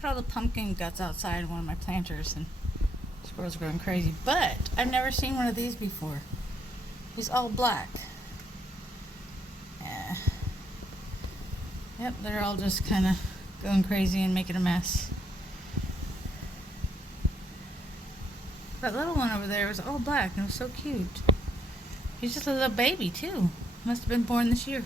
Look at all the pumpkin guts outside one of my planters, and squirrels are going crazy. But I've never seen one of these before. He's all black. Yeah. Yep, they're all just kind of going crazy and making a mess. That little one over there was all black and it was so cute. He's just a little baby too. Must have been born this year.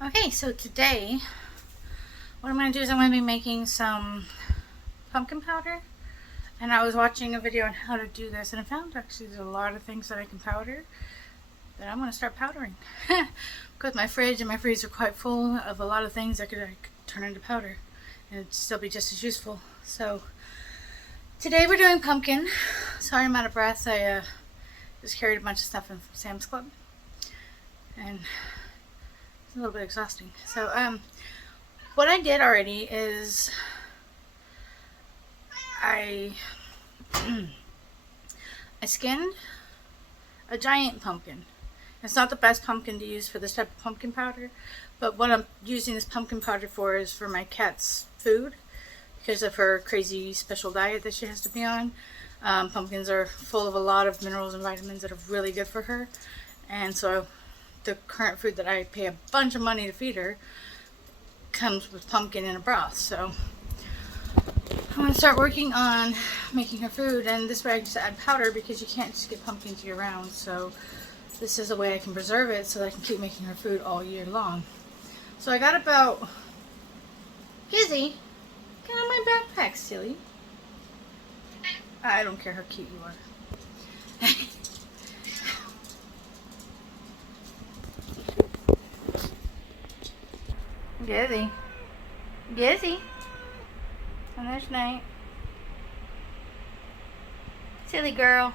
Okay, so today, what I'm going to do is I'm going to be making some pumpkin powder. And I was watching a video on how to do this, and I found actually there's a lot of things that I can powder that I'm going to start powdering. Because my fridge and my freezer are quite full of a lot of things that I could turn into powder. And it'd still be just as useful. So, today we're doing pumpkin. Sorry I'm out of breath. I just carried a bunch of stuff in from Sam's Club. And it's a little bit exhausting. So, what I did already is I skinned a giant pumpkin. It's not the best pumpkin to use for this type of pumpkin powder, but what I'm using this pumpkin powder for is for my cat's food because of her crazy special diet that she has to be on. Pumpkins are full of a lot of minerals and vitamins that are really good for her, and so the current food that I pay a bunch of money to feed her comes with pumpkin in a broth. So I'm going to start working on making her food, and this way I just add powder because you can't just get pumpkins year round. So this is a way I can preserve it so that I can keep making her food all year long. So I got about, Gizzy, get on my backpack, silly. I don't care how cute you are. Gizzy. Gizzy. On this night. Silly girl.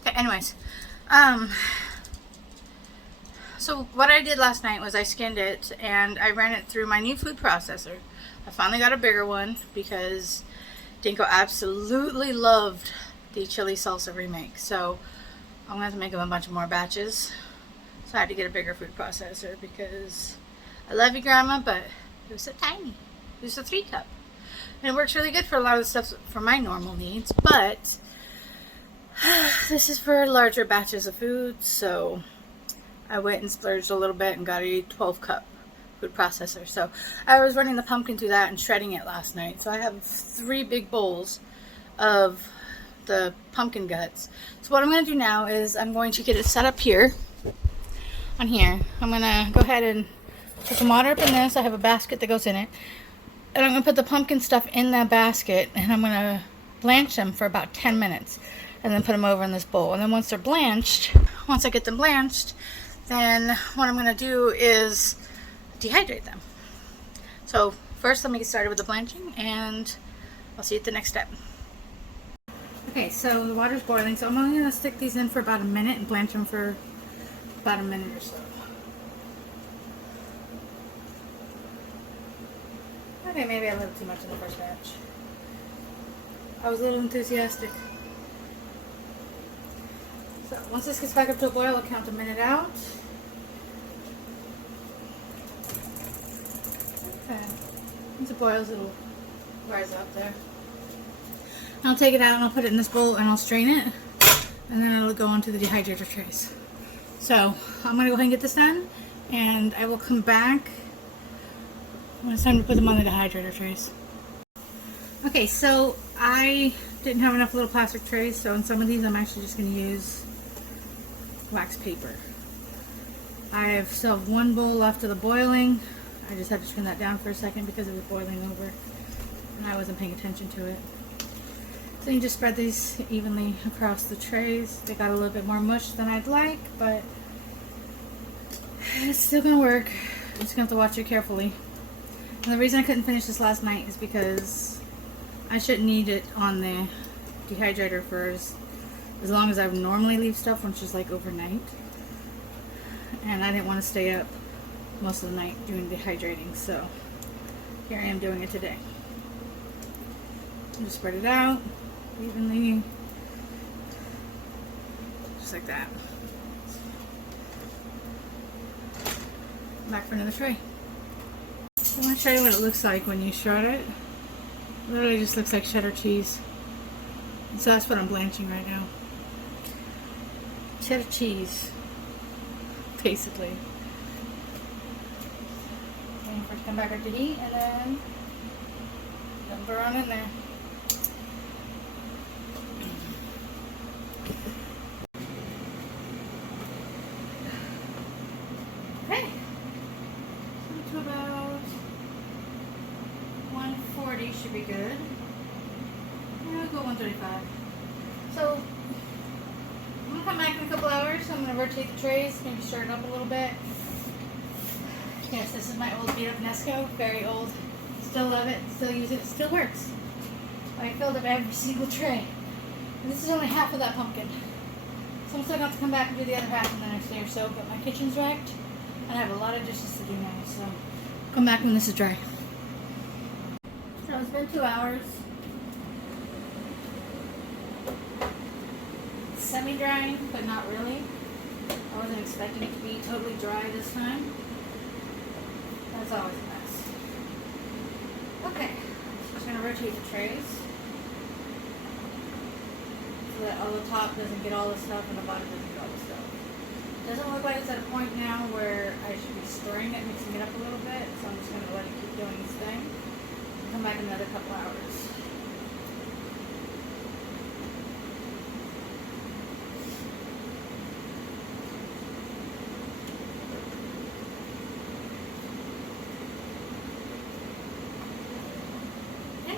Okay, anyways. So what I did last night was I skinned it and I ran it through my new food processor. I finally got a bigger one because Dinko absolutely loved the chili salsa remake. So I'm going to have to make him a bunch of more batches. So I had to get a bigger food processor because I love you, Grandma, but it was so tiny. It was a 3-cup. And it works really good for a lot of the stuff for my normal needs, but this is for larger batches of food, so I went and splurged a little bit and got a 12-cup food processor. So I was running the pumpkin through that and shredding it last night. So I have 3 big bowls of the pumpkin guts. So what I'm going to do now is I'm going to get it set up here. On here, I'm gonna go ahead and put some water up in this. I have a basket that goes in it, and I'm gonna put the pumpkin stuff in that basket, and I'm gonna blanch them for about 10 minutes, and then put them over in this bowl. And then once they're blanched, once I get them blanched, then what I'm gonna do is dehydrate them. So first, let me get started with the blanching, and I'll see you at the next step. Okay, so the water's boiling, so I'm only gonna stick these in for about a minute and blanch them for about a minute or so. Okay, maybe a little too much in the first batch. I was a little enthusiastic. So once this gets back up to a boil, I'll count a minute out, Okay. Once it boils, it'll rise up there. I'll take it out and I'll put it in this bowl and I'll strain it. And then it'll go onto the dehydrator trays. So I'm going to go ahead and get this done. And I will come back when it's time to put them on the dehydrator trays. Okay, so I didn't have enough little plastic trays. So in some of these I'm actually just going to use wax paper. I still have one bowl left of the boiling. I just had to turn that down for a second because it was boiling over and I wasn't paying attention to it. So you just spread these evenly across the trays. They got a little bit more mush than I'd like, but it's still gonna work. I'm just gonna have to watch it carefully. And the reason I couldn't finish this last night is because I shouldn't need it on the dehydrator for as long as I would normally leave stuff, which is like overnight. And I didn't want to stay up most of the night doing dehydrating, so here I am doing it today. Just spread it out evenly, just like that. Back for another tray. I want to show you what it looks like when you shred it. Literally just looks like cheddar cheese. And so that's what I'm blanching right now. Cheddar cheese, basically. Waiting for it to come back up to heat and then dump her on in there. Okay. So to about 140 should be good. Yeah, I'll go 135. So I'm gonna come back in a couple hours. So I'm gonna rotate the trays, maybe stir it up a little bit. Yes, this is my old beat up Nesco, very old. Still love it, still use it, still works. I filled up every single tray. And this is only half of that pumpkin. So I'm still going to have to come back and do the other half in the next day or so, but my kitchen's wrecked. And I have a lot of dishes to do now, so I'll come back when this is dry. So it's been 2 hours. It's semi-drying, but not really. I wasn't expecting it to be totally dry this time. That's always a mess. Okay, just going to rotate the trays so that all the top doesn't get all the stuff and the bottom doesn't get all the stuff. It doesn't look like it's at a point now where I should be stirring it, mixing it up a little bit, so I'm just going to let it keep doing its thing. And come back in another couple hours.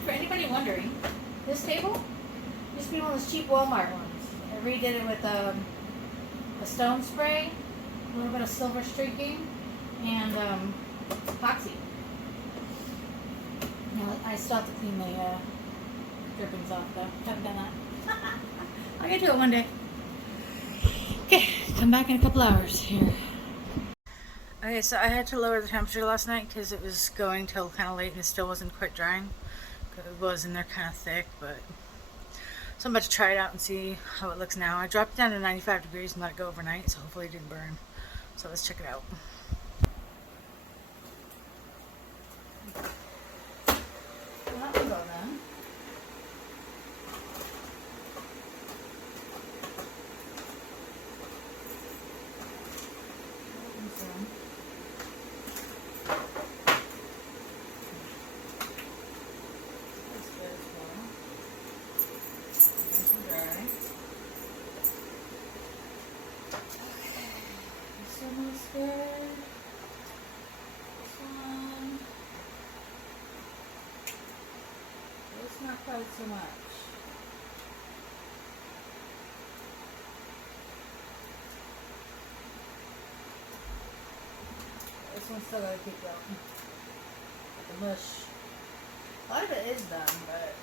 For anybody wondering, this table used to be one of those cheap Walmart ones. I redid it with a stone spray, a little bit of silver streaking, and epoxy. Now, I still have to clean the drippings off though. Haven't done that. I'll get to it one day. Okay, come back in a couple hours here. Okay, so I had to lower the temperature last night because it was going till kind of late and it still wasn't quite drying. It was in there kind of thick, but so I'm about to try it out and see how it looks now. I dropped it down to 95 degrees and let it go overnight, so hopefully it didn't burn. So let's check it out. Well, that will go then. Not quite so much. This one's still gotta keep going. The mush. A lot of it is done, but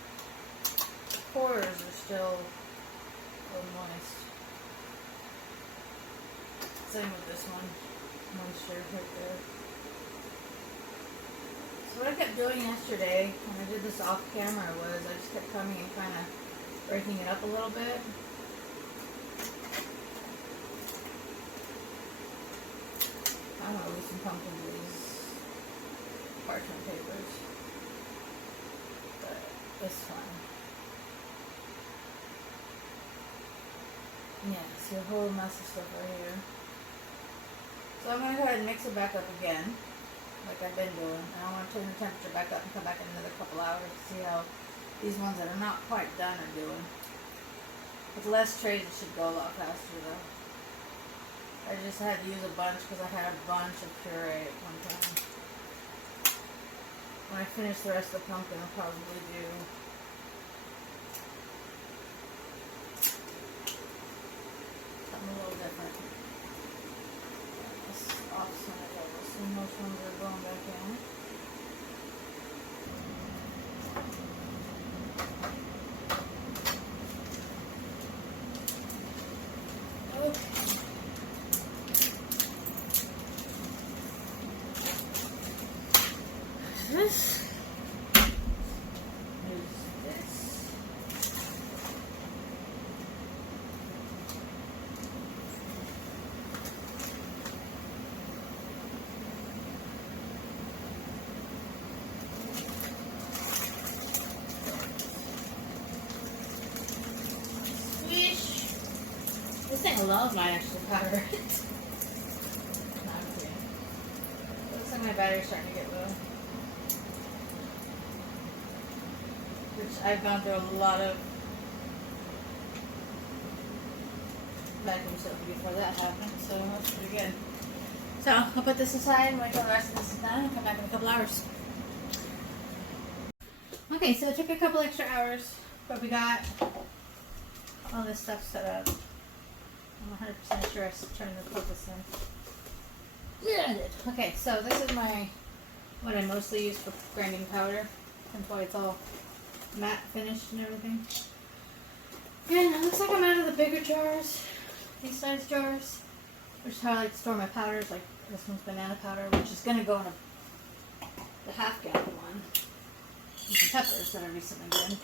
the pores are still a little moist. Same with this one. Moisture right there. So what I kept doing yesterday when I did this off camera was I just kept coming and kind of breaking it up a little bit. I want to leave some pumpkin leaves parchment papers. But it's fun. Yeah, see a whole mess of stuff right here. So I'm going to go ahead and mix it back up again, like I've been doing. And I want to turn the temperature back up and come back in another couple hours to see how these ones that are not quite done are doing. With less trays, it should go a lot faster though. I just had to use a bunch because I had a bunch of puree at one time. When I finish the rest of the pumpkin, I'll probably do something a little different. This is off some of those, so most ones are going back in. This is this. Swish. This thing alone might actually powder it. No, I'm kidding. Looks like my battery's starting to get low. Which I've gone through a lot of vacuum soap before that happened, so that's pretty good. So I'll put this aside and wait till the rest of this is done and come back in a couple hours. Okay, so it took a couple extra hours, but we got all this stuff set up. I'm 100% sure I turned the focus in. Yeah, I did. Okay, so this is what I mostly use for grinding powder. That's why it's all matte finish and everything. Yeah, it looks like I'm out of the bigger jars, these size jars, which is how I like to store my powders. Like this one's banana powder, which is going to go in the half-gallon one. And some peppers that I recently did.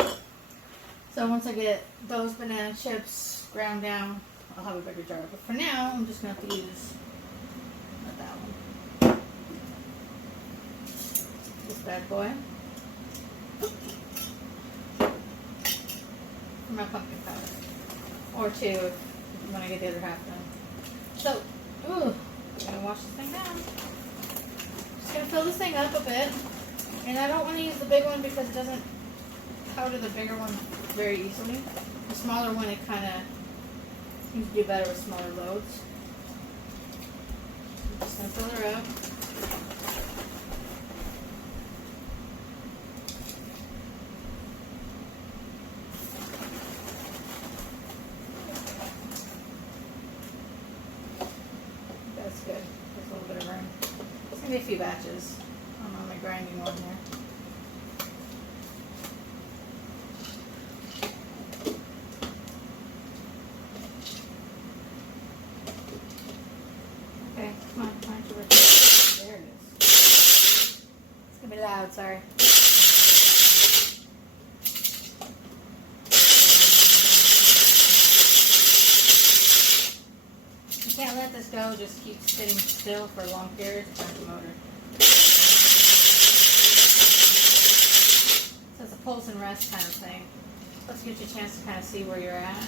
So once I get those banana chips ground down, I'll have a bigger jar. But for now, I'm just going to have to use not that one. This bad boy. For my pumpkin powder. Or two when I get the other half done. So, I'm gonna wash this thing down. Just gonna fill this thing up a bit. And I don't want to use the big one because it doesn't powder the bigger one very easily. The smaller one, it kind of seems to do better with smaller loads. I'm just gonna fill her up. That's good. There's a little bit of room. It's gonna be a few batches on my grinding one here. Okay, come on, find your work. There it is. It's gonna be loud, sorry. You can't let this go, just keep sitting still for long periods to turn the motor. So it's a pulse and rest kind of thing. Let's get you a chance to kind of see where you're at.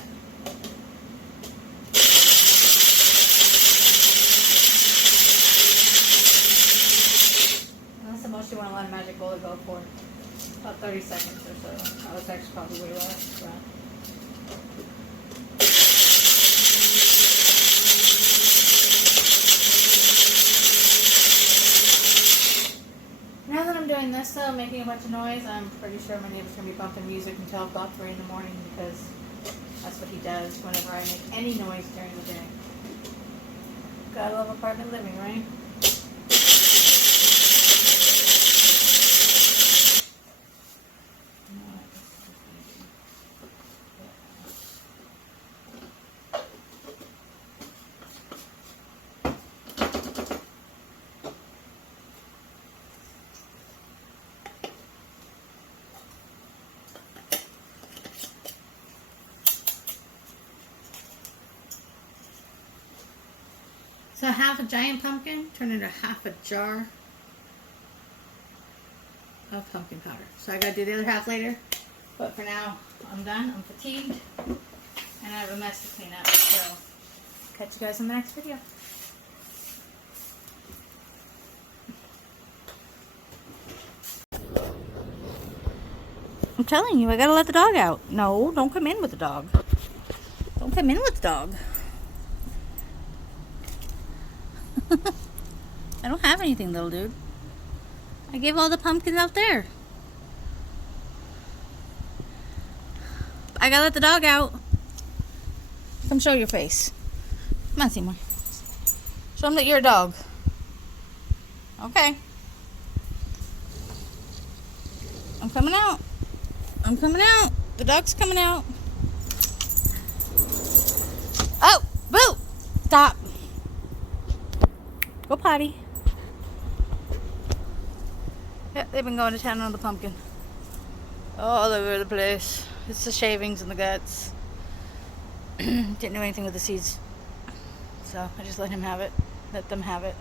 And that's the most you want to let a magic bullet go for. About 30 seconds or so. Oh, it's actually probably way less. Right? Now that I'm doing this though, making a bunch of noise, I'm pretty sure my neighbor's going to be bumping music until about 3 in the morning because that's what he does whenever I make any noise during the day. Gotta love apartment living, right? So half a giant pumpkin turned into half a jar of pumpkin powder. So I gotta do the other half later. But for now, I'm done. I'm fatigued. And I have a mess to clean up. So catch you guys in the next video. I'm telling you, I gotta let the dog out. No, don't come in with the dog. Don't come in with the dog. I don't have anything, little dude. I gave all the pumpkins out there. I gotta let the dog out. Come show your face. Come on, Seymour. Show him that you're a dog. Okay. I'm coming out. I'm coming out. The dog's coming out. Oh, boo! Stop. Go potty. Yep, they've been going to town on the pumpkin. All over the place. It's the shavings and the guts. Didn't do anything with the seeds. So I just let him have it. Let them have it.